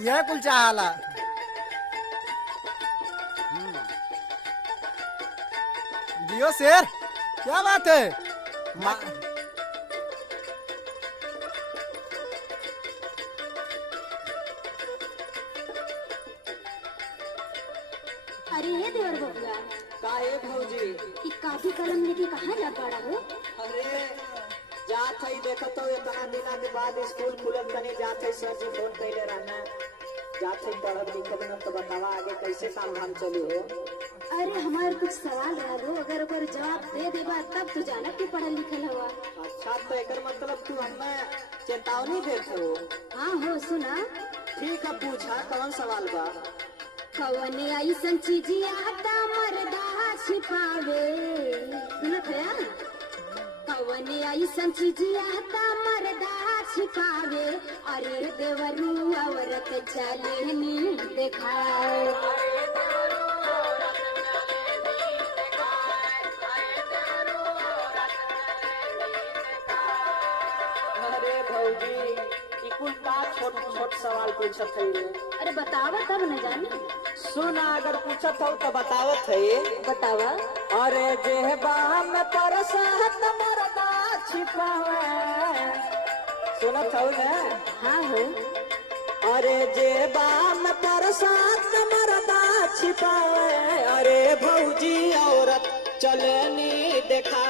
यह कुल चाहला। जियो शेर, क्या बात है? अरे ये देवर बबुआ, का है भौजी? ई काफी कलम लेके कहाँ जा पड़ा हो? अरे जात है, देखत हो इतना दिना के बाद स्कूल खुलत तनी जात है, सर जी फोन कैले रहना जात है पढ़त लिखत न, तो बतावा आगे कैसे काम धाम चली हो? अरे हमारे कुछ सवाल रहो, अगर ओकर जवाब दे देबा तब तो जानब के पढ़ल लिखल हवा। अच्छा, तो एकर मतलब तू हमें चेतावनी देते हो? हाँ हो, सुना। ठीक है, पूछा कौन सवाल बा? कवने ऐसन चीजिया ता मर्दा छिपावे, सुनत है? कवने ऐसन चीजिया ता मर्दा छिपावे, अरे देवरू औरत चलेनी देखाओ। अरे भौजी, ई कुल का छोट छोट सवाल पूछत है रे? अरे बतावा तब न जानी। सुना, अगर पूछत हो तो बतावत है। बतावा। अरे जेबा में परसात मरदा छिपावे, सुनत हो ना? हाँ हो। अरे जेबा में परसात मरदा छिपावे, अरे भौजी औरत चलनी देखा